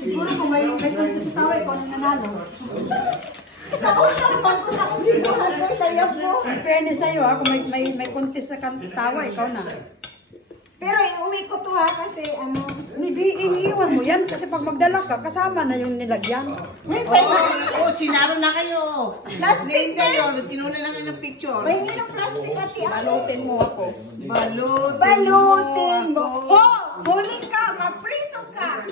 Siguro kung may contest sa tawa, ikaw ang nanalo. Tapos na naman ko sa akong bibuhat ko, itayap ko. In fairness sa'yo ha, kung may contest sa tawa, ikaw na. Pero umikot to ha, kasi ano... Iiwan mo yan, kasi pag magdala ka, kasama na yung nilagyan. Oo, sinaro na kayo. Plastic kayo, tinuna lang kayo ng picture. May hindi ng plastic ati. Balutin mo ako. Balutin mo. Oh! Huli ka! Mapriso ka!